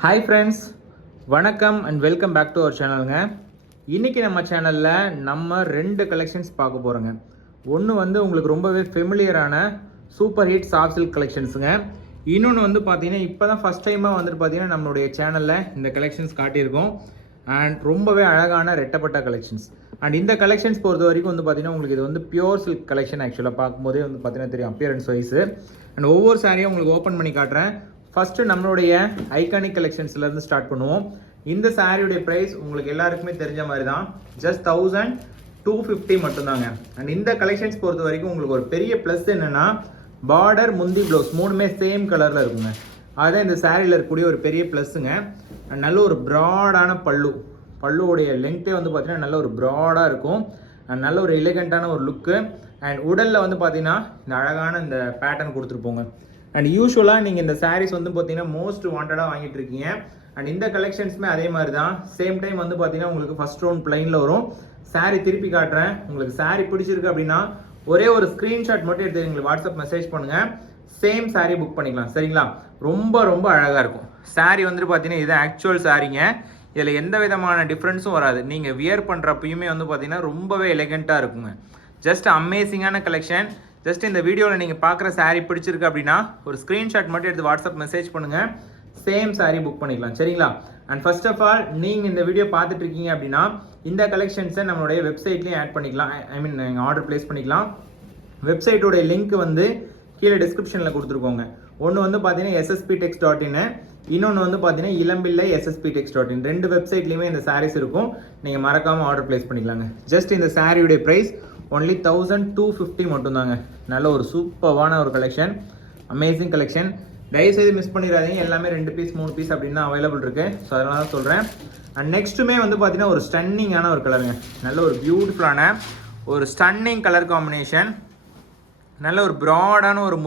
Hi friends, வணக்கம் and welcome back to our சேனலுங்க. இன்றைக்கி நம்ம சேனலில் நம்ம 2 கலெக்ஷன்ஸ் பார்க்க போகிறோங்க. ஒன்று வந்து உங்களுக்கு ரொம்பவே ஃபெமிலியரான சூப்பர் ஹிட் சாஃப்ட் சில்க் கலெக்ஷன்ஸுங்க. இன்னொன்று வந்து பார்த்தீங்கன்னா இப்போ தான் ஃபஸ்ட் டைமாக வந்துட்டு பார்த்தீங்கன்னா நம்மளுடைய சேனலில் இந்த கலெக்ஷன்ஸ் காட்டியிருக்கோம். அண்ட் ரொம்பவே அழகான ரெட்டப்பட்ட கலெக்ஷன்ஸ். அண்ட் இந்த கலெக்ஷன்ஸ் பொறுத்த வரைக்கும் வந்து பார்த்தீங்கன்னா உங்களுக்கு இது வந்து பியூர் சில்க் கலெக்ஷன். ஆக்சுவலாக பார்க்கும்போதே வந்து பார்த்தீங்கன்னா தெரியும் அப்பியரன்ஸ் வைஸு. அண்ட் ஒவ்வொரு சாரியும் உங்களுக்கு ஓப்பன் பண்ணி காட்டுறேன். ஃபஸ்ட்டு நம்மளுடைய ஐகானிக் கலெக்ஷன்ஸ்லேருந்து ஸ்டார்ட் பண்ணுவோம். இந்த சாரியுடைய ப்ரைஸ் உங்களுக்கு எல்லாருக்குமே தெரிஞ்ச மாதிரி தான், ஜஸ்ட் 1250 மட்டும்தாங்க. அண்ட் இந்த கலெக்ஷன்ஸ் பொறுத்த வரைக்கும் உங்களுக்கு ஒரு பெரிய ப்ளஸ் என்னென்னா பார்டர், முந்தி, ப்ளவுஸ் மூணுமே சேம் கலரில் இருக்குங்க. அதுதான் இந்த சாரியில் இருக்கக்கூடிய ஒரு பெரிய ப்ளஸ்ஸுங்க. அண்ட் நல்ல ஒரு ப்ராடான பல்லுவோடைய லென்த்தே வந்து பார்த்தீங்கன்னா நல்ல ஒரு ப்ராடாக இருக்கும். அண்ட் நல்ல ஒரு எலிகண்ட்டான ஒரு லுக்கு. அண்ட் உடலில் வந்து பார்த்தீங்கன்னா இந்த அழகான இந்த பேட்டர்ன் கொடுத்துருப்போங்க. அண்ட் யூஸ்வலாக நீங்கள் இந்த சாரீஸ் வந்து பார்த்தீங்கன்னா மோஸ்ட் வாண்டடாக வாங்கிட்டு இருக்கீங்க. அண்ட் இந்த கலெக்ஷன்ஸுமே அதே மாதிரி தான். சேம் டைம் வந்து பார்த்தீங்கன்னா உங்களுக்கு ஃபஸ்ட் ரவுண்ட் பிளைனில் வரும். சாரீ திருப்பி காட்டுறேன். உங்களுக்கு சாரீ பிடிச்சிருக்கு அப்படின்னா ஒரே ஒரு ஸ்க்ரீன்ஷாட் மட்டும் எடுத்து எங்களுக்கு வாட்ஸ்அப் மெசேஜ் பண்ணுங்கள். சேம் சாரீ புக் பண்ணிக்கலாம், சரிங்களா? ரொம்ப ரொம்ப அழகாக இருக்கும் சாரீ. வந்துட்டு பார்த்தீங்கன்னா இது ஆக்சுவல் சாரீங்க. இதில் எந்த விதமான டிஃப்ரென்ஸும் வராது. நீங்கள் வியர் பண்ணுறப்பயுமே வந்து பார்த்தீங்கன்னா ரொம்பவே எலிகண்ட்டாக இருக்குங்க. ஜஸ்ட் அமேசிங்கான கலெக்ஷன். ஜஸ்ட் இந்த வீடியோவில் நீங்கள் பார்க்குற சாரீ பிடிச்சிருக்கு அப்படின்னா ஒரு ஸ்க்ரீன்ஷாட் மட்டும் எடுத்து வாட்ஸ்அப் மெசேஜ் பண்ணுங்கள். சேம் சாரீ புக் பண்ணிக்கலாம், சரிங்களா? அண்ட் ஃபர்ஸ்ட் ஆஃப் ஆல் நீங்கள் இந்த வீடியோ பார்த்துட்டு இருக்கீங்க அப்படின்னா இந்த கலெக்ஷன்ஸை நம்மளுடைய வெப்சைட்லேயும் ஆட் பண்ணிக்கலாம். நீங்கள் ஆர்டர் ப்ளேஸ் பண்ணிக்கலாம். வெப்சைட்டோடைய லிங்க் வந்து கீழே டிஸ்கிரிப்ஷனில் கொடுத்துருக்கோங்க. ஒன்று வந்து பார்த்தீங்கன்னா ssp.tex.in, இன்னொன்று வந்து பார்த்தீங்கன்னா இளம்பிள்ளை ssp.tex.in. 2 வெப்சைட்லேயுமே இந்த சாரீஸ் இருக்கும். நீங்கள் மறக்காமல் ஆர்டர் ப்ளேஸ் பண்ணிக்கலாங்க. ஜஸ்ட் இந்த சாரியுடைய ப்ரைஸ் ஒன்லி 1250 மட்டும்தாங்க. நல்ல ஒரு சூப்பர்வான ஒரு கலெக்ஷன், அமேசிங் கலெக்ஷன். தயவுசெய்து மிஸ் பண்ணிடாதீங்க. எல்லாமே 2 பீஸ் 3 பீஸ் அப்படின்னு தான் அவைலபிள் இருக்குது. ஸோ அதனால தான் சொல்கிறேன். அண்ட் நெக்ஸ்ட்டுமே வந்து பார்த்தீங்கன்னா ஒரு ஸ்டன்னிங்கான ஒரு கலருங்க. நல்ல ஒரு பியூட்டிஃபுல்லான ஒரு ஸ்டன்னிங் கலர் காம்பினேஷன். நல்ல ஒரு ப்ராடான ஒரு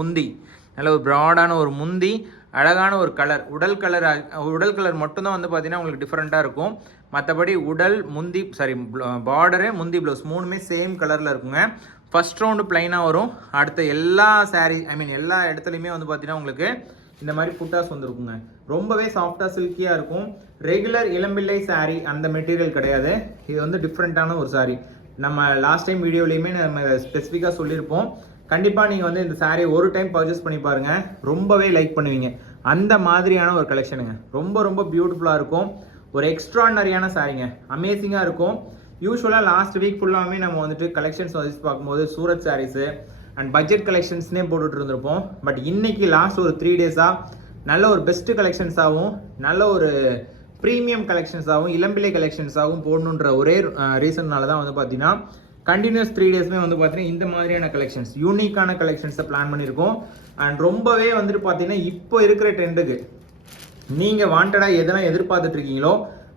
முந்தி, அழகான ஒரு கலர். உடல் கலர் மட்டும்தான் வந்து பார்த்தீங்கன்னா உங்களுக்கு டிஃப்ரெண்ட்டாக இருக்கும். மற்றபடி பார்டரு, முந்தி, ப்ளவுஸ் மூணுமே சேம் கலரில் இருக்குங்க. ஃபஸ்ட் ரவுண்டு ப்ளைனாக வரும். அடுத்த எல்லா எல்லா இடத்துலையுமே வந்து பார்த்தீங்கன்னா உங்களுக்கு இந்த மாதிரி புட்டாஸ் வந்துருக்குங்க. ரொம்பவே சாஃப்டாக சில்கியாக இருக்கும். ரெகுலர் இளம்பிள்ளை சாரீ அந்த மெட்டீரியல் கிடையாது. இது வந்து டிஃப்ரெண்ட்டான ஒரு சாரீ. நம்ம லாஸ்ட் டைம் வீடியோலையுமே நம்ம ஸ்பெசிஃபிக்காக சொல்லியிருப்போம். கண்டிப்பாக நீங்கள் வந்து இந்த சாரீ ஒரு டைம் பர்ச்சேஸ் பண்ணி பாருங்கள், ரொம்பவே லைக் பண்ணுவீங்க. அந்த மாதிரியான ஒரு கலெக்ஷனுங்க. ரொம்ப ரொம்ப பியூட்டிஃபுல்லாக இருக்கும். ஒரு எக்ஸ்ட்ரானரியான சாரீங்க, அமேசிங்காக இருக்கும். யூஸ்வலாக லாஸ்ட் வீக் ஃபுல்லாகவே நம்ம வந்துட்டு கலெக்ஷன்ஸ் வந்து பார்க்கும்போது சூரத் சாரீஸு அண்ட் பட்ஜெட் கலெக்ஷன்ஸ்னே போட்டுட்டு இருந்திருப்போம். பட் இன்னைக்கு லாஸ்ட் ஒரு 3 டேஸாக நல்ல ஒரு பெஸ்ட்டு கலெக்ஷன்ஸாகவும் நல்ல ஒரு ப்ரீமியம் கலெக்ஷன்ஸாகவும் இளம்பிள்ளை கலெக்ஷன்ஸாகவும் போடணுன்ற ஒரே ரீசன்னால தான் வந்து பார்த்தீங்கன்னா கண்டினியூஸ் 3 டேஸ்மே வந்து பார்த்தீங்கன்னா இந்த மாதிரியான கலெக்ஷன்ஸ், யூனிக்கான கலெக்ஷன்ஸை பிளான் பண்ணியிருக்கோம். அண்ட் ரொம்பவே வந்துட்டு பார்த்தீங்கன்னா இப்போ இருக்கிற ட்ரெண்டுக்கு நீங்கள் வாண்டடாக எதனா எதிர்பார்த்துட்டு இருக்கீங்களோ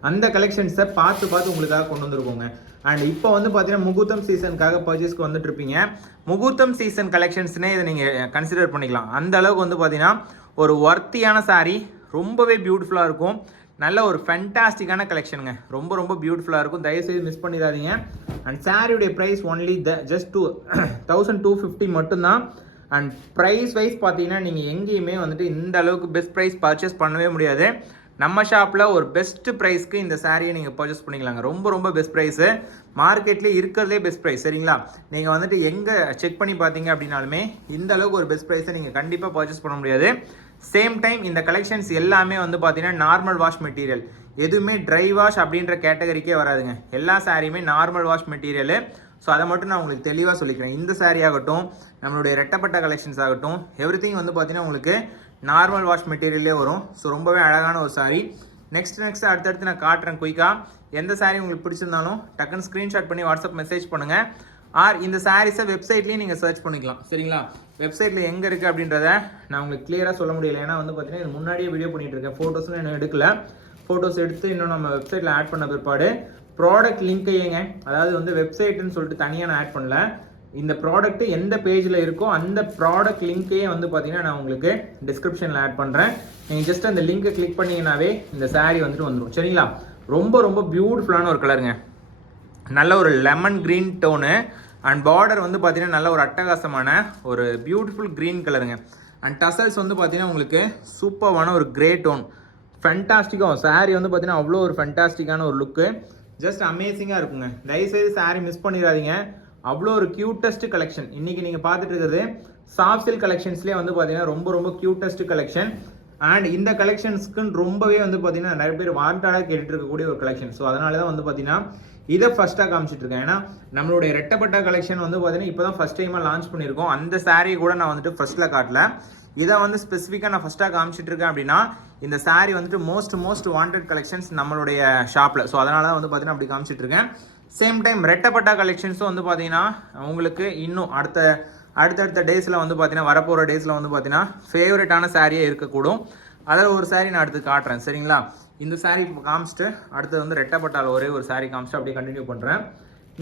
அந்த கலெக்ஷன்ஸை பார்த்து உங்களுக்காக கொண்டு வந்துருக்கோங்க. அண்ட் இப்போ வந்து பார்த்தீங்கன்னா முகூர்த்தம் சீசனுக்காக பர்ச்சேஸ்க்கு வந்துட்டு இருப்பீங்க. முகூர்த்தம் சீசன் கலெக்ஷன்ஸ்னே இதை நீங்கள் கன்சிடர் பண்ணிக்கலாம். அந்த அளவுக்கு வந்து பார்த்தீங்கன்னா ஒரு ஒர்த்தியான சாரீ, ரொம்பவே பியூட்டிஃபுல்லாக இருக்கும். நல்ல ஒரு ஃபென்டாஸ்டிக்கான கலெக்ஷனுங்க. ரொம்ப ரொம்ப பியூட்டிஃபுல்லாக இருக்கும். தயவுசெய்து மிஸ் பண்ணிடாதீங்க. அண்ட் சாரியுடைய ப்ரைஸ் ஒன்லி ஜஸ்ட் 1250 மட்டும்தான். அண்ட் ப்ரைஸ் வைஸ் பார்த்தீங்கன்னா நீங்கள் எங்கேயுமே வந்துட்டு இந்த அளவுக்கு பெஸ்ட் ப்ரைஸ் பர்ச்சேஸ் பண்ணவே முடியாது. நம்ம ஷாப்பில் ஒரு பெஸ்ட் ப்ரைஸ்க்கு இந்த சாரியை நீங்கள் பர்ச்சேஸ் பண்ணிக்கலாங்க. ரொம்ப ரொம்ப பெஸ்ட் ப்ரைஸு, மார்க்கெட்லேயே இருக்கிறதே பெஸ்ட் ப்ரைஸ், சரிங்களா? நீங்கள் வந்துட்டு எங்கே செக் பண்ணி பார்த்தீங்க அப்படின்னாலுமே இந்த அளவுக்கு ஒரு பெஸ்ட் ப்ரைஸை நீங்கள் கண்டிப்பாக பர்ச்சேஸ் பண்ண முடியாது. சேம் டைம் இந்த கலெக்ஷன்ஸ் எல்லாமே வந்து பார்த்தீங்கன்னா நார்மல் வாஷ் மெட்டீரியல், எதுவுமே ட்ரை வாஷ் அப்படின்ற கேட்டகரிக்கே வராதுங்க. எல்லா சாரியுமே நார்மல் வாஷ் மெட்டீரியலு. ஸோ அதை மட்டும் நான் உங்களுக்கு தெளிவாக சொல்லிக்கிறேன். இந்த சாரீ ஆகட்டும், நம்மளுடைய ரெட்டப்பட்ட கலெக்ஷன்ஸ் ஆகட்டும், எவ்ரிதிங் வந்து பார்த்தீங்கன்னா உங்களுக்கு நார்மல் வாஷ் மெட்டீரியலே வரும். ஸோ ரொம்பவே அழகான ஒரு சாரீ. நெக்ஸ்ட் அடுத்தடுத்து நான் காட்டுறேன் குயிக்காக. எந்த சாரீ உங்களுக்கு பிடிச்சிருந்தாலும் டக்குன்னு ஸ்க்ரீன்ஷாட் பண்ணி வாட்ஸ்அப் மெசேஜ் பண்ணுங்கள். ஆர் இந்த சாரீஸை வெப்சைட்லேயும் நீங்கள் சர்ச் பண்ணிக்கலாம், சரிங்களா? வெப்சைட்டில் எங்கே இருக்குது அப்படின்றத நான் உங்களுக்கு கிளியராக சொல்ல முடியல. ஏன்னா வந்து பார்த்தீங்கன்னா இது முன்னாடியே வீடியோ பண்ணிகிட்டு இருக்கேன். ஃபோட்டோஸ்லாம் இன்னும் எடுக்கல. ஃபோட்டோஸ் எடுத்து இன்னும் நம்ம வெப்சைட்டில் ஆட் பண்ண பிற்பாடு ப்ராடக்ட் லிங்க்கையேங்க, அதாவது வந்து வெப்சைட்டுன்னு சொல்லிட்டு தனியாக நான் ஆட் பண்ணல. இந்த ப்ராடக்ட்டு எந்த பேஜில் இருக்கோ அந்த ப்ராடக்ட் லிங்க்கையே வந்து பார்த்தீங்கன்னா நான் உங்களுக்கு டிஸ்கிரிப்ஷனில் ஆட் பண்ணுறேன். நீங்கள் ஜஸ்ட் அந்த லிங்க்கை கிளிக் பண்ணிங்கனாவே இந்த சாரீ வந்துட்டு வந்துடும், சரிங்களா? ரொம்ப ரொம்ப பியூட்டிஃபுல்லான ஒரு கலருங்க. நல்ல ஒரு lemon green tone. And border வந்து பார்த்தீங்கன்னா நல்ல ஒரு அட்டகாசமான ஒரு பியூட்டிஃபுல் க்ரீன் கலருங்க. அண்ட் டசல்ஸ் வந்து பார்த்தீங்கன்னா உங்களுக்கு சூப்பரான ஒரு கிரே டோன். ஃபென்டாஸ்டிக்காக saree வந்து பார்த்தீங்கன்னா அவ்வளோ ஒரு ஃபென்டாஸ்டிக்கான ஒரு லுக்கு, ஜஸ்ட் அமேசிங்காக இருக்குங்க. தயவுசெய்து saree மிஸ் பண்ணிடாதீங்க. அவ்வளோ ஒரு க்யூட்டஸ்ட் கலெக்ஷன். இன்றைக்கி நீங்கள் பார்த்துட்டு இருக்கிறது சாஃப்ட் சில்க் கலெக்ஷன்ஸ்லேயே வந்து பார்த்தீங்கன்னா ரொம்ப ரொம்ப க்யூட்டஸ்ட் கலெக்ஷன். அண்ட் இந்த கலெக்ஷன்ஸ்க்குன்னு ரொம்பவே வந்து பார்த்தீங்கன்னா நிறைய பேர் வாண்டடாக கேட்டுட்டு இருக்கக்கூடிய ஒரு கலெக்ஷன். ஸோ அதனால தான் வந்து பார்த்தீங்கன்னா இதை ஃபஸ்ட்டாக காமிச்சிட்டு இருக்கேன். ஏன்னா நம்மளுடைய ரெட்டப்பட்டா கலெக்ஷன் வந்து பார்த்தீங்கன்னா இப்போ தான் ஃபஸ்ட் டைமாக லான்ச் பண்ணியிருக்கோம். அந்த saree கூட நான் வந்துட்டு ஃபஸ்ட்டில் காட்டல, இதை வந்து ஸ்பெசிஃபிக்காக நான் ஃபஸ்ட்டாக காமிச்சிட்டு இருக்கேன். அப்படின்னா இந்த saree வந்துட்டு மோஸ்ட் வாண்டட் கலெக்ஷன்ஸ் நம்மளுடைய ஷாப்பில். ஸோ அதனால தான் வந்து பார்த்தீங்கன்னா அப்படி காமிச்சிட்டு இருக்கேன். சேம் டைம் ரெட்டப்பட்டா கலெக்ஷன்ஸும் வந்து பார்த்தீங்கன்னா உங்களுக்கு இன்னும் அடுத்தடுத்த டேஸில் வந்து பார்த்தீங்கன்னா வரப்போகிற டேஸில் வந்து பார்த்தீங்கன்னா ஃபேவரட்டான சாரியே இருக்கக்கூடும். அதில் ஒரு saree நான் அடுத்து காட்டுறேன், சரிங்களா? இந்த saree காமிச்சிட்டு அடுத்து வந்து ரெட்டப்பட்டால் ஒரே ஒரு saree காமிச்சிட்டு அப்படியே கண்டினியூ பண்ணுறேன்.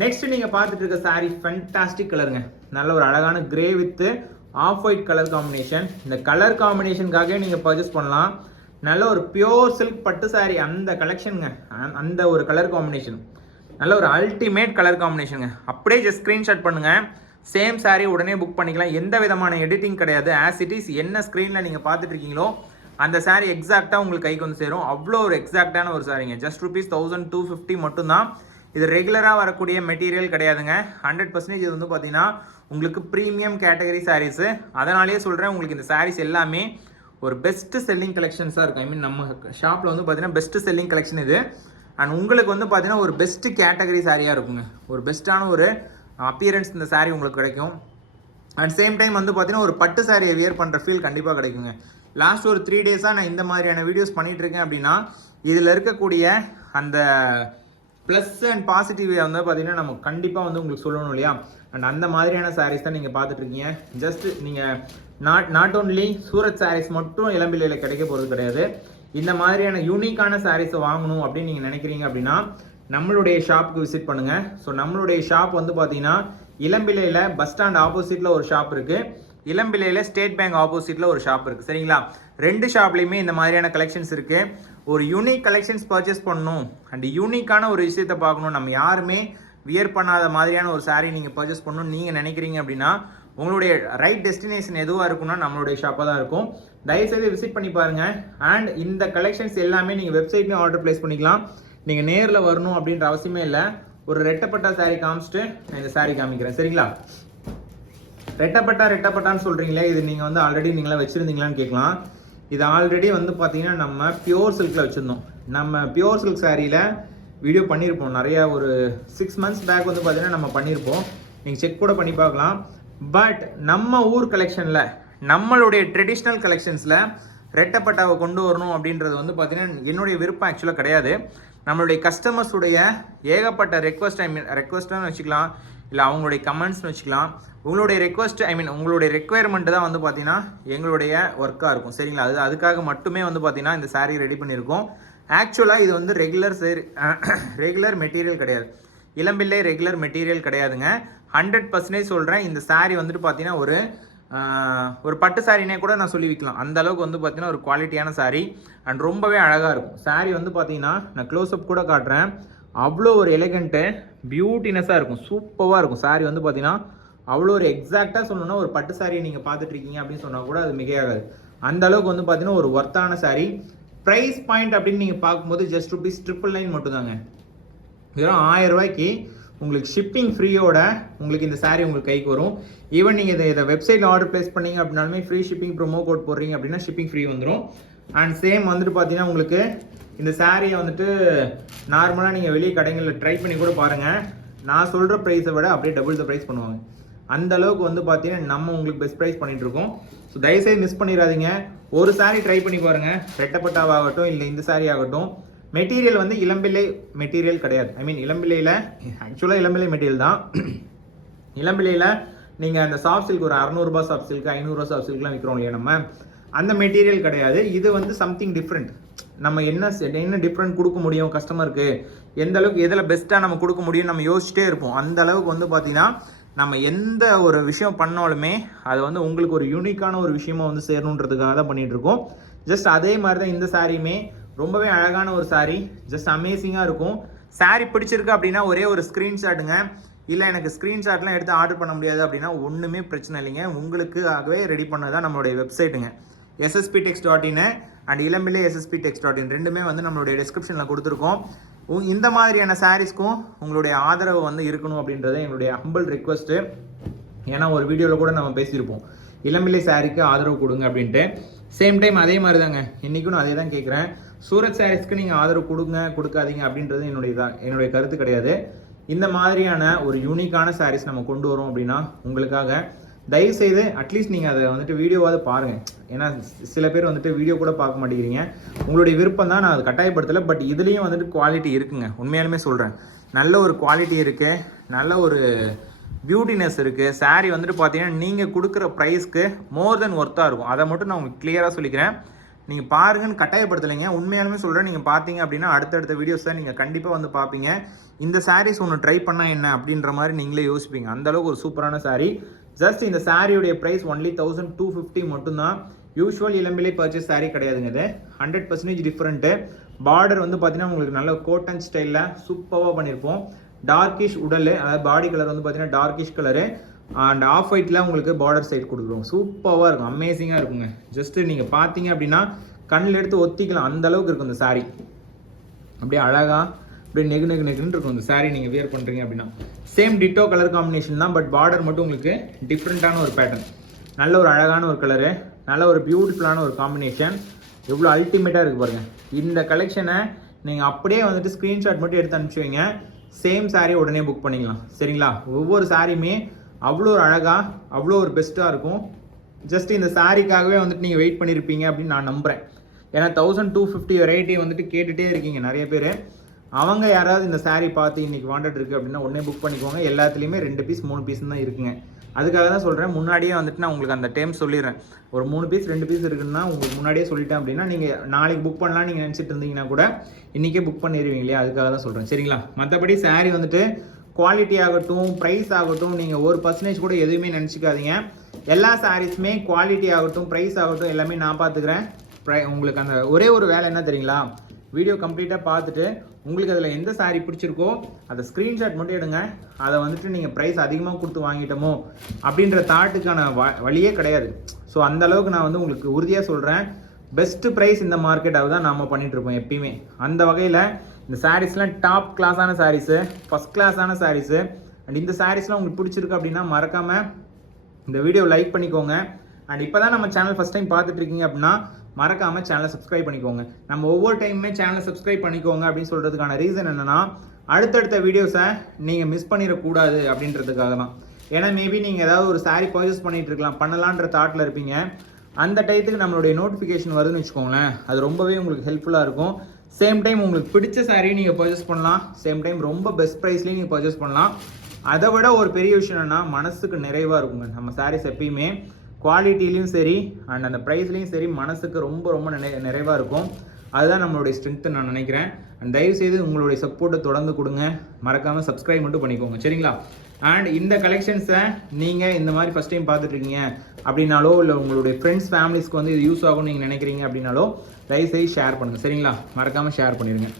நெக்ஸ்ட் நீங்கள் பார்த்துட்டு இருக்க saree ஃபென்டாஸ்டிக் கலருங்க. நல்ல ஒரு அழகான grey with off white colour combination. இந்த கலர் காம்பினேஷனுக்காகவே நீங்கள் பர்ச்சேஸ் பண்ணலாம். நல்ல ஒரு பியோர் சில்க் பட்டு saree அந்த கலெக்ஷனுங்க, அந்த ஒரு கலர் காம்பினேஷன் நல்ல ஒரு அல்டிமேட் கலர் காம்பினேஷனுங்க. அப்படியே ஜஸ்ட் ஸ்க்ரீன்ஷாட் பண்ணுங்கள், சேம் saree உடனே புக் பண்ணிக்கலாம். எந்த விதமான எடிட்டிங் கிடையாது. ஆஸ் இட் இஸ் என்ன ஸ்க்ரீனில் நீங்கள் பார்த்துட்டு இருக்கீங்களோ அந்த saree எக்ஸாக்டாக உங்களுக்கு கைக்கு வந்து சேரும். அவ்வளோ ஒரு எக்ஸாக்டான ஒரு சாரீங்க. ஜஸ்ட் ₹1250 மட்டும்தான். இது ரெகுலராக வரக்கூடிய மெட்டீரியல் கிடையாதுங்க. 100% இது வந்து பார்த்தீங்கன்னா உங்களுக்கு ப்ரீமியம் கேட்டகரி சாரீஸு. அதனாலேயே சொல்கிறேன், உங்களுக்கு இந்த சாரீஸ் எல்லாமே ஒரு பெஸ்ட் செல்லிங் கலெக்ஷன்ஸாக இருக்கும். ஐ மீன் நம்ம ஷாப்பில் வந்து பார்த்தீங்கன்னா பெஸ்ட் செல்லிங் கலெக்ஷன் இது. அண்ட் உங்களுக்கு வந்து பார்த்தீங்கன்னா ஒரு பெஸ்ட் கேட்டகரி சாரியாக இருக்குங்க. ஒரு பெஸ்ட்டான ஒரு அப்பியரன்ஸ் இந்த saree உங்களுக்கு கிடைக்கும். அண்ட் சேம் டைம் வந்து பார்த்தீங்கன்னா ஒரு பட்டு சாரியை வியர் பண்ணுற ஃபீல் கண்டிப்பாக கிடைக்குங்க. லாஸ்ட் ஒரு 3 டேஸாக நான் இந்த மாதிரியான வீடியோஸ் பண்ணிகிட்டு இருக்கேன். அப்படின்னா இதில் இருக்கக்கூடிய அந்த ப்ளஸ் அண்ட் பாசிட்டிவ் வந்து பார்த்தீங்கன்னா நம்ம கண்டிப்பாக வந்து உங்களுக்கு சொல்லணும் இல்லையா? அண்ட் அந்த மாதிரியான சாரீஸ் தான் நீங்கள் பார்த்துட்ருக்கீங்க. ஜஸ்ட் நீங்கள் நாட் ஓன்லி சூரத் சாரீஸ் மட்டும் இளம்பிள்ளையில் கிடைக்க போகிறது கிடையாது. இந்த மாதிரியான யூனிக்கான சாரீஸை வாங்கணும் அப்படின்னு நீங்கள் நினைக்கிறீங்க அப்படின்னா நம்மளுடைய ஷாப்புக்கு விசிட் பண்ணுங்கள். ஸோ நம்மளுடைய ஷாப் வந்து பார்த்தீங்கன்னா இளம்பிள்ளையில் பஸ் ஸ்டாண்ட் ஆப்போசிட்டில் ஒரு ஷாப் இருக்குது, இளம்பிள்ளையில் ஸ்டேட் பேங்க் ஆப்போசிட்டில் ஒரு ஷாப் இருக்குது, சரிங்களா? 2 ஷாப்லேயுமே இந்த மாதிரியான கலெக்ஷன்ஸ் இருக்குது. ஒரு யூனிக் கலெக்ஷன்ஸ் பர்ச்சேஸ் பண்ணணும் அண்ட் யூனிக்கான ஒரு விஷயத்தை பார்க்கணும், நம்ம யாருமே வியர் பண்ணாத மாதிரியான ஒரு saree நீங்கள் பர்ச்சேஸ் பண்ணணும்னு நீங்கள் நினைக்கிறீங்க அப்படின்னா உங்களுடைய ரைட் டெஸ்டினேஷன் எதுவாக இருக்குன்னா நம்மளுடைய ஷாப்பாக தான் இருக்கும். தயவுசெய்து விசிட் பண்ணி பாருங்கள். அண்ட் இந்த கலெக்ஷன்ஸ் எல்லாமே நீங்கள் வெப்சைட்லேயும் ஆர்டர் ப்ளேஸ் பண்ணிக்கலாம். நீங்கள் நேரில் வரணும் அப்படின்ற அவசியமே இல்லை. ஒரு ரெட்டப்பட்டா saree காமிச்சிட்டு நான் இந்த saree காமிக்கிறேன், சரிங்களா? ரெட்டப்பட்டான்னு சொல்கிறீங்களே, இது நீங்கள் வந்து ஆல்ரெடி நீங்களாம் வச்சுருந்தீங்களான்னு கேட்கலாம். இது ஆல்ரெடி வந்து பார்த்தீங்கன்னா நம்ம பியோர் சில்கில் வச்சுருந்தோம். நம்ம பியோர் சில்க் சாரியில் வீடியோ பண்ணியிருப்போம் நிறையா. ஒரு 6 months பேக் வந்து பார்த்தீங்கன்னா நம்ம பண்ணியிருப்போம். நீங்கள் செக் கூட பண்ணி பார்க்கலாம். பட் நம்ம ஊர் கலெக்ஷனில் நம்மளுடைய ட்ரெடிஷ்னல் கலெக்ஷன்ஸில் ரெட்டப்பட்டாவை கொண்டு வரணும் அப்படின்றது வந்து பார்த்தீங்கன்னா என்னுடைய விருப்பம் ஆக்சுவலாக கிடையாது. நம்மளுடைய கஸ்டமர்ஸுடைய ஏகப்பட்ட ரெக்வஸ்ட்னு வச்சுக்கலாம், இல்லை அவங்களுடைய கமெண்ட்ஸ்னு வச்சுக்கலாம். உங்களுடைய ரெக்வஸ்ட் உங்களுடைய ரெக்குயர்மெண்ட் தான் வந்து பார்த்தீங்கன்னா எங்களுடைய ஒர்க்காக இருக்கும், சரிங்களா? அதுக்காக மட்டுமே வந்து பார்த்தீங்கன்னா இந்த saree ரெடி பண்ணியிருக்கோம். ஆக்சுவலாக இது வந்து ரெகுலர் மெட்டீரியல் கிடையாது. இளம்பிள்ளை ரெகுலர் மெட்டீரியல் கிடையாதுங்க. 100% சொல்கிறேன். இந்த saree வந்துட்டு பார்த்தீங்கன்னா ஒரு பட்டு சாரினே கூட நான் சொல்லி வைக்கலாம். அந்த அளவுக்கு வந்து பார்த்தீங்கன்னா ஒரு குவாலிட்டியான saree அண்ட் ரொம்பவே அழகாக இருக்கும். saree வந்து பார்த்தீங்கன்னா நான் க்ளோஸ்அப் கூட காட்டுறேன். அவ்வளோ ஒரு எலிகண்ட்டு பியூட்டினஸாக இருக்கும், சூப்பராக இருக்கும். saree வந்து பார்த்தீங்கன்னா அவ்வளோ ஒரு எக்ஸாக்டாக சொல்லணும்னா ஒரு பட்டு சாரியை நீங்கள் பார்த்துட்ருக்கீங்க அப்படின்னு சொன்னால் கூட அது மிகையாகாது. அந்த அளவுக்கு வந்து பார்த்தீங்கன்னா ஒரு ஒர்த்தான saree. ப்ரைஸ் பாயிண்ட் அப்படின்னு நீங்கள் பார்க்கும்போது ஜஸ்ட் ₹999 மட்டும்தாங்க. வெறும் 1000 ரூபாய்க்கு உங்களுக்கு ஷிப்பிங் ஃப்ரீயோட உங்களுக்கு இந்த saree உங்களுக்கு கைக்கு வரும். ஈவன் நீங்கள் இதை வெப்சைட்டில் ஆர்டர் ப்ளேஸ் பண்ணிங்க அப்படின்னாலுமே ஃப்ரீ ஷிப்பிங் ப்ரோமோ கோட் போடுறீங்க அப்படின்னா ஷிப்பிங் ஃப்ரீ வந்துடும். அண்ட் சேம் வந்துட்டு பார்த்தீங்கன்னா உங்களுக்கு இந்த சாரியை வந்துட்டு நார்மலாக நீங்கள் வெளியே கடைகளில் ட்ரை பண்ணி கூட பாருங்கள். நான் சொல்கிற ப்ரைஸை விட அப்படியே டபுள் த ப்ரைஸ் பண்ணுவாங்க. அந்த அளவுக்கு வந்து பார்த்தீங்கன்னா நம்ம உங்களுக்கு பெஸ்ட் ப்ரைஸ் பண்ணிகிட்ருக்கோம். ஸோ தயவுசெய்து மிஸ் பண்ணிடாதீங்க. ஒரு saree ட்ரை பண்ணி பாருங்கள். ரெட்டப்பட்டாவாகட்டும் இல்லை இந்த saree ஆகட்டும். மெட்டீரியல் வந்து இளம்பிள்ளை மெட்டீரியல் கிடையாது. இளம்பிள்ளையில் ஆக்சுவலாக இளம்பிள்ளை மெட்டீரியல் தான். இளம்பிள்ளையில் நீங்கள் அந்த சாஃப்ட் சில்க் ஒரு ₹600 சாஃப்ட் சில்க், ₹500 சாஃப்ட் சில்க்லாம் விற்கிறோம் இல்லையா நம்ம, அந்த மெட்டீரியல் கிடையாது. இது வந்து சம்திங் டிஃப்ரெண்ட். நம்ம என்ன டிஃப்ரெண்ட் கொடுக்க முடியும் கஸ்டமருக்கு, எந்த அளவுக்கு எதில் பெஸ்ட்டாக நம்ம கொடுக்க முடியும் நம்ம யோசிச்சுட்டே இருப்போம். அந்த அளவுக்கு வந்து பார்த்தீங்கன்னா நம்ம எந்த ஒரு விஷயம் பண்ணாலுமே அது வந்து உங்களுக்கு ஒரு யூனிக்கான ஒரு விஷயமா வந்து சேரணுன்றதுக்காக தான் பண்ணிகிட்ருக்கோம். ஜஸ்ட் அதே மாதிரி தான் இந்த சாரியுமே ரொம்பவே அழகான ஒரு saree, ஜஸ்ட் அமேசிங்காக இருக்கும். saree பிடிச்சிருக்கு அப்படின்னா ஒரே ஒரு ஸ்க்ரீன்ஷாட்டுங்க. இல்லை எனக்கு ஸ்க்ரீன்ஷாட்லாம் எடுத்து ஆர்டர் பண்ண முடியாது அப்படின்னா ஒன்றுமே பிரச்சனை இல்லைங்க. உங்களுக்காகவே ரெடி பண்ணதான் நம்மளுடைய வெப்சைட்டுங்க sssptex.in. அண்ட் இளம்பிள்ளை SSPTex.in ரெண்டுமே வந்து நம்மளுடைய டிஸ்கிரிப்ஷனில் கொடுத்துருக்கோம். இந்த மாதிரியான சாரீஸ்க்கும் உங்களுடைய ஆதரவு வந்து இருக்கணும் அப்படின்றது எங்களுடைய ஹம்பிள் ரிக்வஸ்ட்டு. ஏன்னா ஒரு வீடியோவில் கூட நம்ம பேசியிருப்போம், இளம்பிள்ளை சாரீக்கு ஆதரவு கொடுங்க அப்படின்ட்டு. சேம் டைம் அதே மாதிரி தாங்க இன்றைக்கும் நான் அதே தான் கேட்குறேன். சூரத் சாரீஸ்க்கு நீங்கள் ஆதரவு கொடுக்காதீங்க அப்படின்றது என்னுடைய கருத்து கிடையாது. இந்த மாதிரியான ஒரு யூனிக்கான சாரீஸ் நம்ம கொண்டு வரோம் அப்படின்னா உங்களுக்காக தயவுசெய்து அட்லீஸ்ட் நீங்கள் அதை வந்துட்டு வீடியோவாவது பாருங்கள். ஏன்னா சில பேர் வந்துட்டு வீடியோ கூட பார்க்க மாட்டேங்கிறீங்க. உங்களுடைய விருப்பம் தான், நான் அது கட்டாயப்படுத்தலை. பட் இதுலேயும் வந்துட்டு குவாலிட்டி இருக்குங்க, உண்மையாலுமே சொல்கிறேன். நல்ல ஒரு குவாலிட்டி இருக்குது, நல்ல ஒரு பியூட்டினஸ் இருக்குது. சாரீ வந்துட்டு பார்த்தீங்கன்னா நீங்கள் கொடுக்குற ப்ரைஸ்க்கு மோர் தென் ஒர்த்தாக இருக்கும். அதை மட்டும் நான் உங்களுக்கு கிளியராக சொல்லிக்கிறேன். நீங்கள் பாருங்கன்னு கட்டாயப்படுத்தலைங்க, உண்மையாலுமே சொல்கிறேன். நீங்கள் பார்த்தீங்க அப்படின்னா அடுத்தடுத்த வீடியோஸை நீங்கள் கண்டிப்பாக வந்து பார்ப்பீங்க. இந்த சாரீஸ் ஒன்று ட்ரை பண்ணால் என்ன அப்படின்ற மாதிரி நீங்களே யோசிப்பீங்க. அந்தளவுக்கு ஒரு சூப்பரான சாரீ. ஜஸ்ட் இந்த சாரியுடைய ப்ரைஸ் ஒன்லி 1250 மட்டும்தான். யூஸ்வல் இளம்பிள்ளை பர்ச்சேஸ் சாரீ கிடையாதுங்க. இது 100% டிஃப்ரெண்ட்டு. பார்டர் வந்து பார்த்தீங்கன்னா உங்களுக்கு நல்ல கோட்டன் ஸ்டைலில் சூப்பராக பண்ணியிருப்போம். டார்க்கிஷ் உடல், அதாவது பாடி கலர் வந்து பார்த்தீங்கன்னா டார்க்கிஷ் கலரு அண்ட் ஆஃப் ஒயிட்டில் உங்களுக்கு பார்டர் சைட் கொடுக்குறோம். சூப்பராக இருக்கும், அமேசிங்காக இருக்குங்க. ஜஸ்ட்டு நீங்கள் பார்த்தீங்க அப்படின்னா கண்ணில் எடுத்து ஒத்திக்கலாம், அந்தளவுக்கு இருக்கும் இந்த சாரீ. அப்படியே அழகாக அப்படியே நெகுன்னு இருக்கும் இந்த சாரீ நீங்கள் வியர் பண்ணுறீங்க அப்படின்னா. சேம் டிட்டோ கலர் காம்பினேஷன் தான், பட் பார்டர் மட்டும் உங்களுக்கு டிஃப்ரெண்ட்டான ஒரு பேட்டர்ன். நல்ல ஒரு அழகான ஒரு கலரு, நல்ல ஒரு பியூட்டிஃபுல்லான ஒரு காம்பினேஷன். எவ்வளோ அல்டிமேட்டாக இருக்குது பாருங்கள். இந்த கலெக்ஷனை நீங்கள் அப்படியே வந்துட்டு ஸ்க்ரீன்ஷாட் மட்டும் எடுத்து அனுப்பிச்சி வைங்க, சேம் சாரீ உடனே புக் பண்ணிக்கலாம். சரிங்களா? ஒவ்வொரு சாரியுமே அவ்வளோ ஒரு அழகாக, அவ்வளோ ஒரு பெஸ்ட்டாக இருக்கும். ஜஸ்ட் இந்த சாரீக்காகவே வந்துட்டு நீங்கள் வெயிட் பண்ணியிருப்பீங்க அப்படின்னு நான் நம்புகிறேன். ஏன்னா 1250 வெரைட்டி வந்துட்டு கேட்டுகிட்டே இருக்கீங்க நிறைய பேர். அவங்க யாராவது இந்த சாரீ பார்த்து இன்றைக்கி வாண்டட் இருக்குது அப்படின்னா உடனே புக் பண்ணிக்கோங்க. எல்லாத்துலேயுமே 2 பீஸ் 3 பீஸ் தான் இருக்குங்க. அதுக்காக தான் சொல்கிறேன். முன்னாடியே வந்துட்டு நான் உங்களுக்கு அந்த டைம் சொல்லிடுறேன். ஒரு 3 பீஸ் 2 பீஸ் இருக்குன்னா உங்களுக்கு முன்னாடியே சொல்லிட்டேன் அப்படின்னா நீங்கள் நாளைக்கு புக் பண்ணலாம் நீங்கள் நினச்சிட்டு இருந்தீங்கன்னா கூட இன்றைக்கே புக் பண்ணிடுவீங்க இல்லையா? அதுக்காக தான் சொல்கிறேன். சரிங்களா? மற்றபடி சாரீ வந்துட்டு குவாலிட்டி ஆகட்டும், ப்ரைஸ் ஆகட்டும், நீங்கள் 1% கூட எதுவுமே நினச்சிக்காதீங்க. எல்லா சாரீஸுமே குவாலிட்டி ஆகட்டும், ப்ரைஸ் ஆகட்டும் எல்லாமே நான் பார்த்துக்கிறேன். உங்களுக்கு அந்த ஒரே ஒரு வேலை என்ன தெரியுங்களா? வீடியோ கம்ப்ளீட்டாக பார்த்துட்டு உங்களுக்கு அதில் எந்த சாரீ பிடிச்சிருக்கோ அதை ஸ்க்ரீன்ஷாட் மட்டும் எடுங்க. அதை வந்துட்டு நீங்கள் ப்ரைஸ் அதிகமாக கொடுத்து வாங்கிட்டோமோ அப்படின்ற தாட்டுக்கான வழியே கிடையாது. ஸோ அந்தளவுக்கு நான் வந்து உங்களுக்கு உறுதியாக சொல்கிறேன். பெஸ்ட்டு ப்ரைஸ் இந்த மார்க்கெட்டாக தான் நாம் பண்ணிகிட்ருப்போம் எப்பயுமே. அந்த வகையில் இந்த சாரீஸ்லாம் டாப் கிளாஸான சாரீஸு, ஃபஸ்ட் கிளாஸான சாரீஸு. அண்ட் இந்த சாரீஸ்லாம் உங்களுக்கு பிடிச்சிருக்கு அப்படின்னா மறக்காமல் இந்த வீடியோ லைக் பண்ணிக்கோங்க. அண்ட் இப்போ தான் நம்ம சேனல் ஃபஸ்ட் டைம் பார்த்துட்டு இருக்கீங்க அப்படின்னா மறக்காமல் சேனலை சப்ஸ்கிரைப் பண்ணிக்கோங்க. நம்ம ஒவ்வொரு டைமுமே சேனலை சப்ஸ்கிரைப் பண்ணிக்கோங்க அப்படின்னு சொல்கிறதுக்கான ரீசன் என்னென்னா, அடுத்தடுத்த வீடியோஸை நீங்கள் மிஸ் பண்ணிடக்கூடாது அப்படின்றதுக்காக தான். ஏன்னா மேபி நீங்கள் ஏதாவது ஒரு சாரீ பர்ச்சேஸ் பண்ணிகிட்டு இருக்கலாம், பண்ணலான்ற தாட்டில் இருப்பீங்க. அந்த டயத்துக்கு நம்மளுடைய நோட்டிஃபிகேஷன் வருதுன்னு வச்சுக்கோங்களேன், அது ரொம்பவே உங்களுக்கு ஹெல்ப்ஃபுல்லாக இருக்கும். சேம் டைம் உங்களுக்கு பிடிச்ச சாரீ நீங்கள் பர்ச்சேஸ் பண்ணலாம். சேம் டைம் ரொம்ப பெஸ்ட் ப்ரைஸ்லேயும் நீங்கள் பர்ச்சேஸ் பண்ணலாம். அதை விட ஒரு பெரிய விஷயம் என்னென்னா மனசுக்கு நிறைவாக இருக்குங்க. நம்ம சாரீஸ் எப்பயுமே குவாலிட்டிலையும் சரி அண்ட் அந்த ப்ரைஸ்லேயும் சரி மனசுக்கு ரொம்ப ரொம்ப நிறைவாக இருக்கும். அதுதான் நம்மளுடைய ஸ்ட்ரென்த்து நான் நினைக்கிறேன். அண்ட் தயவுசெய்து உங்களுடைய சப்போர்ட்டை தொடர்ந்து கொடுங்க. மறக்காமல் சப்ஸ்கிரைப் மட்டும் பண்ணிக்கோங்க. சரிங்களா? அண்ட் இந்த கலெக்ஷன்ஸை நீங்கள் இந்த மாதிரி ஃபஸ்ட் டைம் பார்த்துட்ருக்கீங்க அப்படின்னாலோ, இல்லை உங்களுடைய ஃப்ரெண்ட்ஸ் ஃபேமிலிஸ்க்கு வந்து இது யூஸ் ஆகும்னு நீங்கள் நினைக்கிறீங்க அப்படின்னாலோ தயவுசெய்து ஷேர் பண்ணுங்கள். சரிங்களா? மறக்காமல் ஷேர் பண்ணிடுங்க.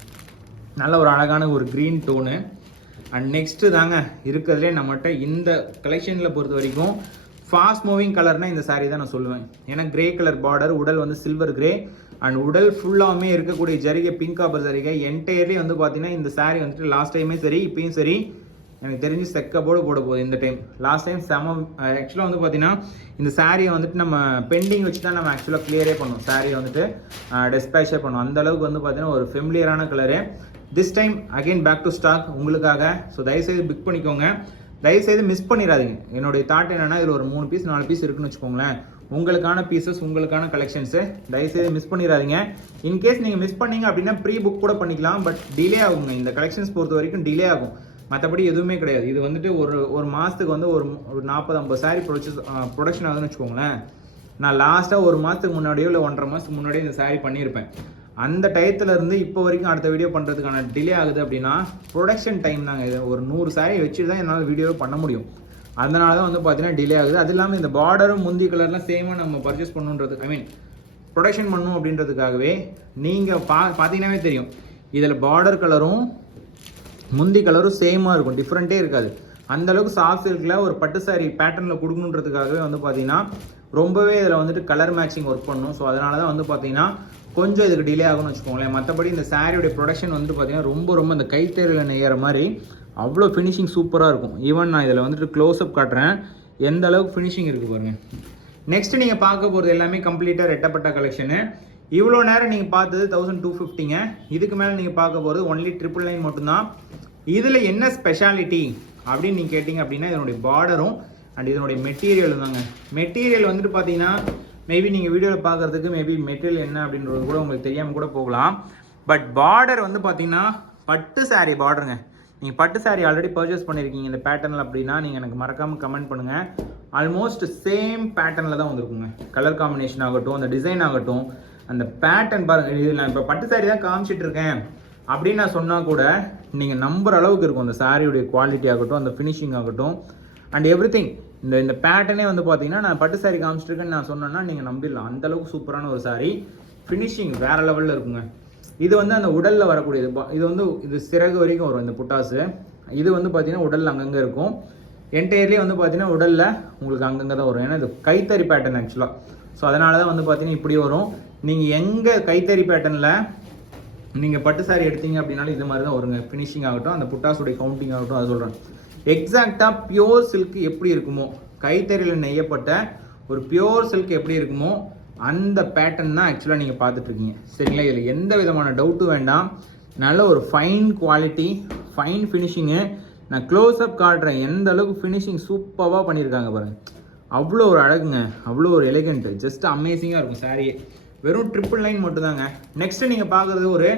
நல்ல ஒரு அழகான ஒரு க்ரீன் டோனு. அண்ட் நெக்ஸ்ட்டு தாங்க இருக்கிறதுலே நம்மகிட்ட இந்த கலெக்ஷனில் பொறுத்த வரைக்கும் ஃபாஸ்ட் மூவிங் கலர்னால் இந்த சாரீ தான் நான் சொல்லுவேன். ஏன்னா கிரே கலர் பார்டர், உடல் வந்து சில்வர் கிரே அண்ட் உடல் ஃபுல்லாகவுமே இருக்கக்கூடிய ஜரிகை பிங்க் காப்பர் ஜரிகை. என்டையர்லி வந்து பார்த்தீங்கன்னா இந்த சாரீ வந்துட்டு லாஸ்ட் டைமே சரி இப்பயும் சரி எனக்கு தெரிஞ்சு செக்கப்போடு போட போகுது இந்த டைம். லாஸ்ட் டைம் ஆக்சுவலாக வந்து பார்த்தீங்கன்னா இந்த சாரியை வந்துட்டு நம்ம பெண்டிங் வச்சு தான் நம்ம ஆக்சுவலாக கிளியரே பண்ணோம். சாரியை வந்துட்டு டிஸ்பேச்சே பண்ணோம். அந்தளவுக்கு வந்து பார்த்தீங்கன்னா ஒரு ஃபெமிலியரான colour. This time again back to stock உங்களுக்காக. ஸோ தயவுசெய்து புக் பண்ணிக்கோங்க. தயவுசெய்து மிஸ் பண்ணிடாதீங்க. என்னுடைய தாட் என்னென்னா இதில் ஒரு 3 பீஸ் 4 பீஸ் இருக்குன்னு வச்சுக்கோங்களேன். உங்களுக்கான பீசஸ், உங்களுக்கான கலெக்ஷன்ஸு தயவுசெய்து மிஸ் பண்ணிடாதீங்க. இன்கேஸ் நீங்கள் மிஸ் பண்ணீங்க அப்படின்னா ப்ரீ புக் கூட பண்ணிக்கலாம். பட் டிலே ஆகுங்க. இந்த கலெக்ஷன்ஸ் பொறுத்த வரைக்கும் டிலே ஆகும். மற்றபடி எதுவுமே கிடையாது. இது வந்துட்டு ஒரு மாதத்துக்கு வந்து ஒரு 40-50 சாரீ ப்ரொடக்ஷன் ஆகுதுன்னு வச்சுக்கோங்களேன். நான் லாஸ்ட்டாக ஒரு மாதத்துக்கு முன்னாடியோ இல்லை 1.5 மாதத்துக்கு முன்னாடியோ இந்த சாரீ பண்ணியிருப்பேன். அந்த டயத்துலேருந்து இப்போ வரைக்கும் அடுத்த வீடியோ பண்ணுறதுக்கான டிலே ஆகுது அப்படின்னா ப்ரொடக்ஷன் டைம் தாங்க. இது ஒரு 100 சாரீ வச்சுட்டு தான் என்னால் வீடியோவை பண்ண முடியும். அதனால தான் வந்து பார்த்தீங்கன்னா டிலே ஆகுது. அது இல்லாமல் இந்த பார்டரும் முந்தி கலர்லாம் சேமாக நம்ம பர்ச்சேஸ் பண்ணணுன்றது ப்ரொடக்ஷன் பண்ணணும் அப்படின்றதுக்காகவே நீங்கள் பார்த்தீங்கன்னாவே தெரியும். இதில் பார்டர் கலரும் முந்தி கலரும் சேமாக இருக்கும், டிஃப்ரெண்ட்டே இருக்காது. அந்தளவுக்கு சாஃப்ட் சில்கில் ஒரு பட்டு சாரி பேட்டர்னில் கொடுக்கணுன்றதுக்காகவே வந்து பார்த்தீங்கன்னா ரொம்பவே இதில் வந்துட்டு கலர் மேட்சிங் ஒர்க் பண்ணணும். ஸோ அதனால தான் வந்து பார்த்தீங்கன்னா கொஞ்சம் இதுக்கு டிலே ஆகும்னு வச்சுக்கோங்களேன். மற்றபடி இந்த சாரியோடைய ப்ரொடக்ஷன் வந்துட்டு பார்த்தீங்கன்னா ரொம்ப இந்த கைத்தறியில் நெய்யற மாதிரி அவ்வளோ ஃபினிஷிங் சூப்பராக இருக்கும். ஈவன் நான் இதில் வந்துட்டு க்ளோஸ்அப் காட்டுறேன், எந்த அளவுக்கு ஃபினிஷிங் இருக்குது பாருங்கள். நெக்ஸ்ட் நீங்கள் பார்க்க போகிறது எல்லாமே கம்ப்ளீட்டாக ரெட்டப்பட்ட கலெக்ஷனு. இவ்வளோ நேரம் நீங்கள் பார்த்தது 1250ங்க. இதுக்கு மேலே நீங்கள் பார்க்க போகிறது ஒன்லி 999 மட்டும்தான். இதில் என்ன ஸ்பெஷாலிட்டி அப்படின்னு நீங்கள் கேட்டிங்க அப்படின்னா இதனுடைய பார்டரும் அண்ட் இதனுடைய மெட்டீரியல் தாங்க. மெட்டீரியல் வந்துட்டு பார்த்தீங்கன்னா மேபி நீங்கள் வீடியோவில் பார்க்குறதுக்கு மேபி மெட்டீரியல் என்ன அப்படின்றது கூட உங்களுக்கு தெரியாமல் கூட போகலாம். பட் பார்டர் வந்து பார்த்தீங்கன்னா பட்டு சாரீ பார்டருங்க. நீங்கள் பட்டு சாரீ ஆல்ரெடி பர்ச்சேஸ் பண்ணியிருக்கீங்க இந்த பேட்டர்னில் அப்படின்னா நீங்கள் எனக்கு மறக்காமல் கமெண்ட் பண்ணுங்கள். ஆல்மோஸ்ட் சேம் பேட்டர்னில் தான் வந்துருக்குங்க. கலர் காம்பினேஷன் ஆகட்டும், அந்த டிசைன் ஆகட்டும், அந்த பேட்டர்ன் பாருங்கள். இது நான் இப்போ பட்டு சாரீ தான் காமிச்சிட்டு இருக்கேன் அப்படின்னு நான் சொன்னால் கூட நீங்கள் நம்புற அளவுக்கு இருக்கும் அந்த சாரியுடைய குவாலிட்டி ஆகட்டும், அந்த ஃபினிஷிங் ஆகட்டும் அண்ட் எவ்ரி திங். இந்த பேட்டர்னே வந்து பார்த்தீங்கன்னா நான் பட்டு சாரீ காமிச்சிருக்கேன்னு நான் சொன்னேன்னா நீங்கள் நம்பிடலாம். அந்தளவுக்கு சூப்பரான ஒரு சாரீ, ஃபினிஷிங் வேறு லெவலில் இருக்குங்க. இது வந்து அந்த உடலில் வரக்கூடியது. இது வந்து இது சிறகு வரைக்கும் வரும் இந்த புட்டாஸு. இது வந்து பார்த்தீங்கன்னா உடலில் அங்கங்கே இருக்கும். என்டையர்லேயே வந்து பார்த்தீங்கன்னா உடலில் உங்களுக்கு அங்கங்கே தான் வரும். ஏன்னா இது கைத்தறி பேட்டர்ன் ஆக்சுவலாக. ஸோ அதனால தான் வந்து பார்த்தீங்கன்னா இப்படி வரும். நீங்கள் எங்கே கைத்தறி பேட்டர்னில் நீங்கள் பட்டு சாரி எடுத்தீங்க அப்படின்னாலும் இது மாதிரி தான் வருங்க. ஃபினிஷிங் ஆகட்டும், அந்த புட்டாஸுடைய கவுண்டிங் ஆகட்டும், அதை சொல்கிறேன். எக்ஸாக்டாக பியோர் சில்க் எப்படி இருக்குமோ, கைத்தறியில் நெய்யப்பட்ட ஒரு பியோர் சில்க் எப்படி இருக்குமோ அந்த பேட்டர்ன் தான் ஆக்சுவலாக நீங்கள் பார்த்துட்ருக்கீங்க. சரிங்களா? இதில் எந்த விதமான டவுட்டும் வேண்டாம். நல்ல ஒரு ஃபைன் குவாலிட்டி, ஃபைன் ஃபினிஷிங்கு. நான் க்ளோஸ்அப் காட்டுறேன் எந்த அளவுக்கு ஃபினிஷிங் சூப்பராக பண்ணியிருக்காங்க பாருங்கள். அவ்வளோ ஒரு அழகுங்க, அவ்வளோ ஒரு எலிகென்ட்டு, ஜஸ்ட் அமேசிங்காக இருக்கும் சாரியே. வெறும் 999 மட்டும்தாங்க. நெக்ஸ்ட்டு நீங்கள் பார்க்குறது ஒரு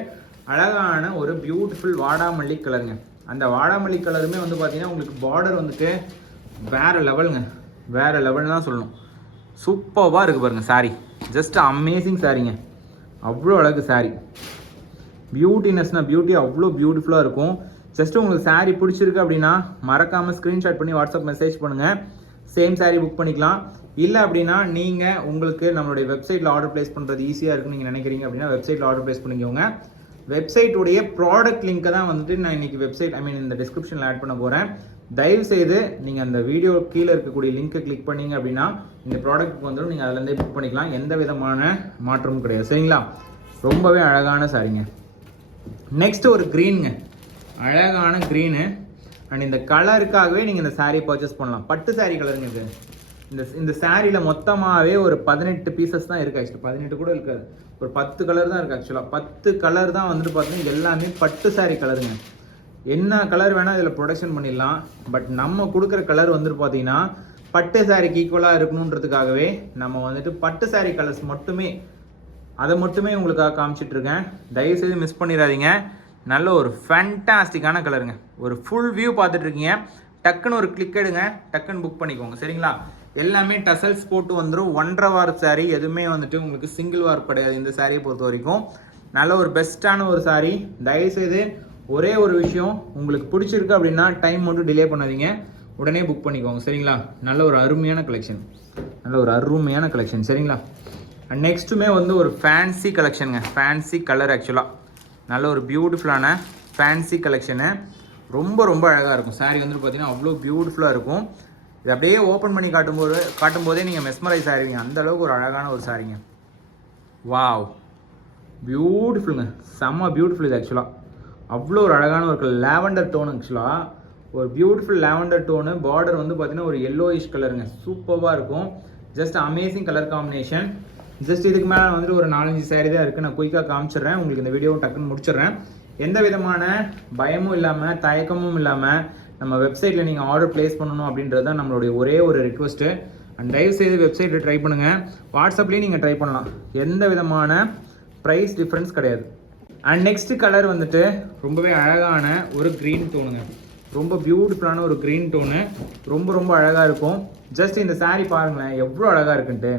அழகான ஒரு பியூட்டிஃபுல் வாடாமல்லி கலருங்க. அந்த வாடாமல்லி கலருமே வந்து பார்த்தீங்கன்னா உங்களுக்கு பார்டர் வந்துட்டு வேறு லெவலுங்க, வேறு லெவல்னு தான் சொல்லணும். சூப்பராக இருக்குது பாருங்கள் சாரி, ஜஸ்ட் அமேசிங் சாரிங்க. அவ்வளோ அழகு சாரி, பியூட்டினஸ்னால் பியூட்டி, அவ்வளோ பியூட்டிஃபுல்லாக இருக்கும். ஜஸ்ட்டு உங்களுக்கு சாரி பிடிச்சிருக்கு அப்படின்னா மறக்காமல் ஸ்க்ரீன்ஷாட் பண்ணி வாட்ஸ்அப் மெசேஜ் பண்ணுங்கள். சேம் சாரீ புக் பண்ணிக்கலாம். இல்லை அப்படின்னா நீங்கள் உங்களுக்கு நம்மளுடைய வெப்சைட்டில் ஆர்டர் ப்ளேஸ் பண்ணுறது ஈஸியாக இருக்குன்னு நீங்கள் நினைக்கிறீங்க அப்படின்னா வெப்சைட்டில் ஆர்டர் ப்ளேஸ் பண்ணிக்கோங்க. வெப்சைட்டுடைய ப்ராடக்ட் லிங்க்கை தான் வந்துட்டு நான் இன்றைக்கி வெப்சைட் இந்த டிஸ்கிரிப்ஷனில் ஆட் பண்ண போகிறேன். தயவுசெய்து நீங்கள் அந்த வீடியோ கீழே இருக்கக்கூடிய லிங்க்கை கிளிக் பண்ணிங்க அப்படின்னா இந்த ப்ராடக்ட் வந்துடும். நீங்கள் அதிலேருந்தே புக் பண்ணிக்கலாம். எந்த விதமான மாற்றமும் கிடையாது. சரிங்களா? ரொம்பவே அழகான சாரிங்க. நெக்ஸ்ட் ஒரு க்ரீனுங்க, அழகான க்ரீனு. அண்ட் இந்த கலருக்காகவே நீங்கள் இந்த சாரீ பர்ச்சேஸ் பண்ணலாம். பட்டு சாரீ கலருங்க இது. இந்த சாரியில் மொத்தமாகவே ஒரு 18 பீசஸ் தான் இருக்குது. ஆக்சுவலாக 18 கூட இருக்காது, ஒரு 10 கலர் தான் இருக்குது. ஆக்சுவலாக 10 கலர் தான் வந்துட்டு பார்த்தீங்கன்னா எல்லாமே பட்டு சாரீ கலருங்க. என்ன கலர் வேணால் இதில் ப்ரொடக்ஷன் பண்ணிடலாம். பட் நம்ம கொடுக்குற கலர் வந்துட்டு பார்த்தீங்கன்னா பட்டு சாரிக்கு ஈக்குவலாக இருக்கணுன்றதுக்காகவே நம்ம வந்துட்டு பட்டு சாரீ கலர்ஸ் மட்டுமே, அதை மட்டுமே உங்களுக்காக காமிச்சிட்ருக்கேன். தயவுசெய்து மிஸ் பண்ணிடாதீங்க. நல்ல ஒரு ஃபேண்டாஸ்டிக்கான கலருங்க. ஒரு ஃபுல் வியூ பார்த்துட்ருக்கீங்க, டக்குன்னு ஒரு கிளிக் எடுங்க, டக்குன்னு புக் பண்ணிக்கோங்க. சரிங்களா? எல்லாமே டசல்ஸ் போட்டு வந்துடும். 1.5 வார் சாரீ, எதுவுமே வந்துட்டு உங்களுக்கு சிங்கிள் வார் கிடையாது இந்த சாரியை பொறுத்த வரைக்கும். நல்ல ஒரு பெஸ்ட்டான ஒரு சாரீ. தயவுசெய்து ஒரே ஒரு விஷயம், உங்களுக்கு பிடிச்சிருக்கு அப்படின்னா டைம் மட்டும் டிலே பண்ணாதீங்க, உடனே புக் பண்ணிக்கோங்க. சரிங்களா? நல்ல ஒரு அருமையான கலெக்ஷன், நல்ல ஒரு அருமையான கலெக்ஷன். சரிங்களா? அண்ட் நெக்ஸ்ட்டுமே வந்து ஒரு ஃபேன்சி கலெக்ஷனுங்க, ஃபேன்சி கலர். ஆக்சுவலாக நல்ல ஒரு பியூட்டிஃபுல்லான ஃபேன்சி கலெக்ஷனு. ரொம்ப அழகாக இருக்கும் சாரீ வந்துட்டு பார்த்தீங்கன்னா அவ்வளோ பியூட்டிஃபுல்லாக இருக்கும். இது அப்படியே ஓப்பன் பண்ணி காட்டும்போதே நீங்கள் மெஸ்மரைஸ் ஆகிடுவீங்க. அந்தளவுக்கு ஒரு அழகான ஒரு சாரீங்க. வாவ், பியூட்டிஃபுல்லுங்க, செம்ம பியூட்டிஃபுல். இது ஆக்சுவலாக அவ்வளோ ஒரு அழகான ஒரு லேவண்டர் டோன். ஆக்சுவலாக ஒரு பியூட்டிஃபுல் லேவண்டர் டோனு. பார்டர் வந்து பார்த்தீங்கன்னா ஒரு எல்லோயிஷ் கலருங்க, சூப்பராக இருக்கும். Just amazing colour combination. Just இதுக்கு மேலே வந்துட்டு ஒரு 4-5 சாரீ தான் இருக்குது. நான் குயிக்காக காமிச்சிடுறேன் உங்களுக்கு, இந்த வீடியோவும் டக்குன்னு முடிச்சிடுறேன். எந்த விதமான பயமும் இல்லாமல் தயக்கமும் இல்லாமல் நம்ம வெப்சைட்டில் நீங்கள் ஆர்டர் ப்ளேஸ் பண்ணணும் அப்படின்றது தான் நம்மளுடைய ஒரே ஒரு ரிக்வெஸ்ட்டு. அண்ட் தயவுசெய்து வெப்சைட்டில் ட்ரை பண்ணுங்கள், வாட்ஸ்அப்லேயும் நீங்கள் ட்ரை பண்ணலாம். எந்த விதமான ப்ரைஸ் டிஃப்ரென்ஸ் கிடையாது. அண்ட் நெக்ஸ்ட் கலர் வந்துட்டு ரொம்பவே அழகான ஒரு க்ரீன் டோனுங்க. ரொம்ப பியூட்டிஃபுல்லான ஒரு க்ரீன் டோனு. ரொம்ப அழகாக இருக்கும். ஜஸ்ட் இந்த சாரீ பாருங்களேன் எவ்வளோ அழகாக இருக்குன்ட்டு.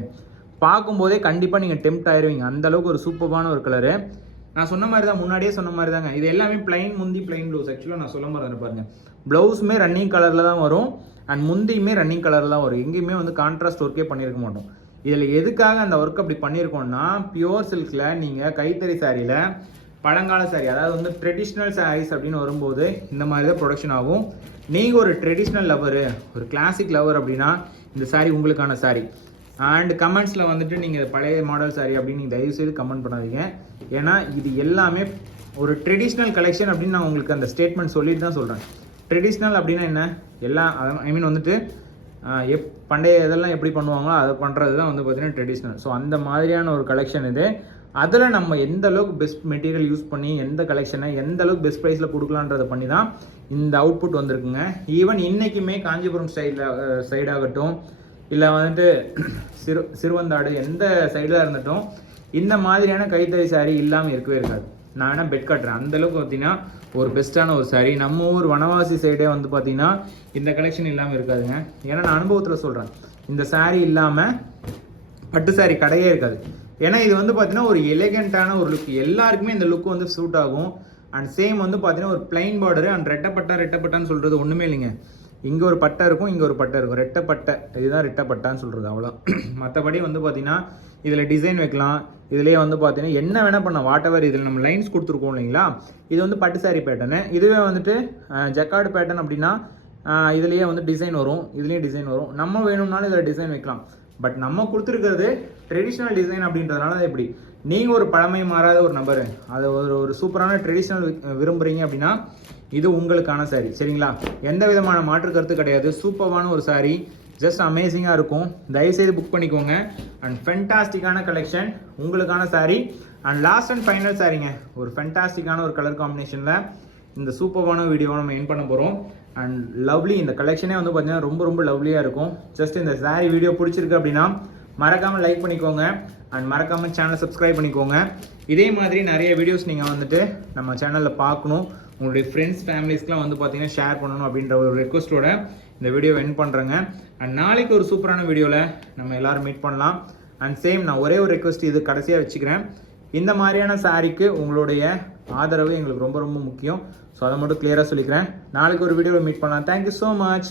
பார்க்கும்போதே கண்டிப்பாக நீங்கள் டெம்ப்ட் ஆயிடுவீங்க. அந்தளவுக்கு ஒரு சூப்பரான ஒரு கலரு. நான் சொன்ன மாதிரி தான், முன்னாடியே சொன்ன மாதிரி தாங்க. இது எல்லாமே பிளைன் முந்தி, பிளைன் ப்ளவுஸ். ஆக்சுவலாக நான் சொல்ல மாதிரி பாருங்கள், ப்ளவுஸுமே ரன்னிங் கலரில் தான் வரும் அண்ட் முந்தியுமே ரன்னிங் கலரில் தான் வரும். எங்கேயுமே வந்து கான்ட்ராஸ்ட் ஒர்க்கே பண்ணியிருக்க மாட்டோம். இதில் எதுக்காக அந்த ஒர்க் அப்படி பண்ணியிருக்கோம்னா, பியோர் சில்கில் நீங்கள் கைத்தறி சாரியில் பழங்கால சாரீ, அதாவது வந்து ட்ரெடிஷ்னல் சாரீஸ் அப்படின்னு வரும்போது இந்த மாதிரி தான் ப்ரொடக்ஷன் ஆகும். நீங்கள் ஒரு ட்ரெடிஷ்னல் லவரு, ஒரு கிளாசிக் லவர் அப்படின்னா இந்த சாரீ உங்களுக்கான சாரீ. அண்ட் கமெண்ட்ஸில் வந்துட்டு நீங்கள் பழைய மாடல் சாரி அப்படின்னு நீங்கள் தயவுசெய்து கமெண்ட் பண்ணாதீங்க. ஏன்னா இது எல்லாமே ஒரு ட்ரெடிஷ்னல் கலெக்ஷன் அப்படின்னு நான் உங்களுக்கு அந்த ஸ்டேட்மெண்ட் சொல்லிட்டு தான் சொல்கிறேன். ட்ரெடிஷ்னல் அப்படின்னா என்ன, எல்லாம் ஐ மீன் வந்துட்டு பண்டைய இதெல்லாம் எப்படி பண்ணுவாங்களோ அதை பண்ணுறது தான் வந்து பார்த்திங்கன்னா ட்ரெடிஷ்னல். ஸோ அந்த மாதிரியான ஒரு கலெக்ஷன் இது. அதில் நம்ம எந்த அளவுக்கு பெஸ்ட் மெட்டீரியல் யூஸ் பண்ணி எந்த கலெக்ஷனை எந்த அளவுக்கு பெஸ்ட் ப்ரைஸில் கொடுக்கலான்றதை பண்ணி தான் இந்த அவுட்புட் வந்திருக்குங்க. ஈவன் இன்றைக்குமே காஞ்சிபுரம் சைடாகட்டும் இல்லை வந்துட்டு சிறுவந்தாடு எந்த சைடில் இருந்துட்டும் இந்த மாதிரியான கைத்தறி சாரீ இல்லாமல் இருக்கவே இருக்காது. நான் வேணால் பெட் கட்டுறேன், அந்தளவுக்கு பார்த்தீங்கன்னா ஒரு பெஸ்ட்டான ஒரு சாரீ. நம்ம ஊர் வனவாசி சைடே வந்து பார்த்திங்கன்னா இந்த கலெக்ஷன் இல்லாமல் இருக்காதுங்க. ஏன்னா நான் அனுபவத்தில் சொல்கிறேன், இந்த சாரீ இல்லாமல் பட்டு சாரீ கடையே இருக்காது. ஏன்னா இது வந்து பார்த்தீங்கன்னா ஒரு எலிகெண்ட்டான ஒரு லுக், எல்லாருக்குமே இந்த லுக் வந்து சூட் ஆகும். அண்ட் சேம் வந்து பார்த்தீங்கன்னா ஒரு பிளைன் பார்டரு அண்ட் ரெட்டப்பட்டான்னு சொல்கிறது ஒன்றுமே இல்லைங்க. இங்கே ஒரு பட்டை இருக்கும், இங்கே ஒரு பட்டை இருக்கும், ரெட்டப்பட்டை, இதுதான் ரெட்டப்பட்டான்னு சொல்கிறது, அவ்வளோ. மற்றபடி வந்து பார்த்திங்கன்னா இதில் டிசைன் வைக்கலாம், இதிலே வந்து பார்த்தீங்கன்னா என்ன வேணால் பண்ணலாம், வாட் எவர். இதில் நம்ம லைன்ஸ் கொடுத்துருக்கோம் இல்லைங்களா, இது வந்து பட்டு சாரி பேட்டர்னு. இதுவே வந்துட்டு ஜக்கார்டு பேட்டர்ன் அப்படின்னா இதுலேயே வந்து டிசைன் வரும், இதுலேயும் டிசைன் வரும். நம்ம வேணும்னாலும் இதில் டிசைன் வைக்கலாம். பட் நம்ம கொடுத்துருக்கிறது ட்ரெடிஷ்னல் டிசைன் அப்படின்றதுனால தான் இப்படி. நீங்கள் ஒரு பழமை மாறாத ஒரு நபர், அது ஒரு சூப்பரான ட்ரெடிஷ்னல் விரும்புகிறீங்க அப்படின்னா இது உங்களுக்கான சாரீ, சரிங்களா? எந்த விதமான மாற்று கருத்து கிடையாது. சூப்பரான ஒரு சாரீ, ஜஸ்ட் அமேசிங்காக இருக்கும். தயவுசெய்து புக் பண்ணிக்கோங்க. அண்ட் ஃபென்டாஸ்டிக்கான கலெக்ஷன் உங்களுக்கான saree. And last and final சாரீங்க, ஒரு ஃபென்டாஸ்டிக்கான ஒரு கலர் காம்பினேஷனில் இந்த சூப்பரான வீடியோவை நம்ம என் பண்ண போகிறோம். அண்ட் லவ்லி, இந்த கலெக்ஷனே வந்து பார்த்தீங்கன்னா ரொம்ப ரொம்ப லவ்லியாக இருக்கும். ஜஸ்ட் இந்த சாரீ வீடியோ பிடிச்சிருக்கு அப்படின்னா மறக்காமல் லைக் பண்ணிக்கோங்க. அண்ட் மறக்காமல் சேனலை சப்ஸ்கிரைப் பண்ணிக்கோங்க. இதே மாதிரி நிறைய வீடியோஸ் நீங்கள் வந்துட்டு நம்ம சேனலில் பார்க்கணும், உங்களுடைய ஃப்ரெண்ட்ஸ் ஃபேமிலிஸ்க்குலாம் வந்து பார்த்தீங்கன்னா ஷேர் பண்ணணும் அப்படின்ற ஒரு ரெக்வஸ்ட்டோட இந்த வீடியோ என் பண்ணுறேங்க. அண்ட் நாளைக்கு ஒரு சூப்பரான வீடியோவில் நம்ம எல்லோரும் மீட் பண்ணலாம். அண்ட் சேம் நான் ஒரே ஒரு ரெக்வஸ்ட் இது கடைசியாக வச்சுக்கிறேன். இந்த மாதிரியான சாரீக்கு உங்களுடைய ஆதரவு எங்களுக்கு ரொம்ப ரொம்ப முக்கியம். ஸோ அதை மட்டும் கிளியராக சொல்லிக்கிறேன். நாளைக்கு ஒரு வீடியோவில் மீட் பண்ணலாம். Thank you so much.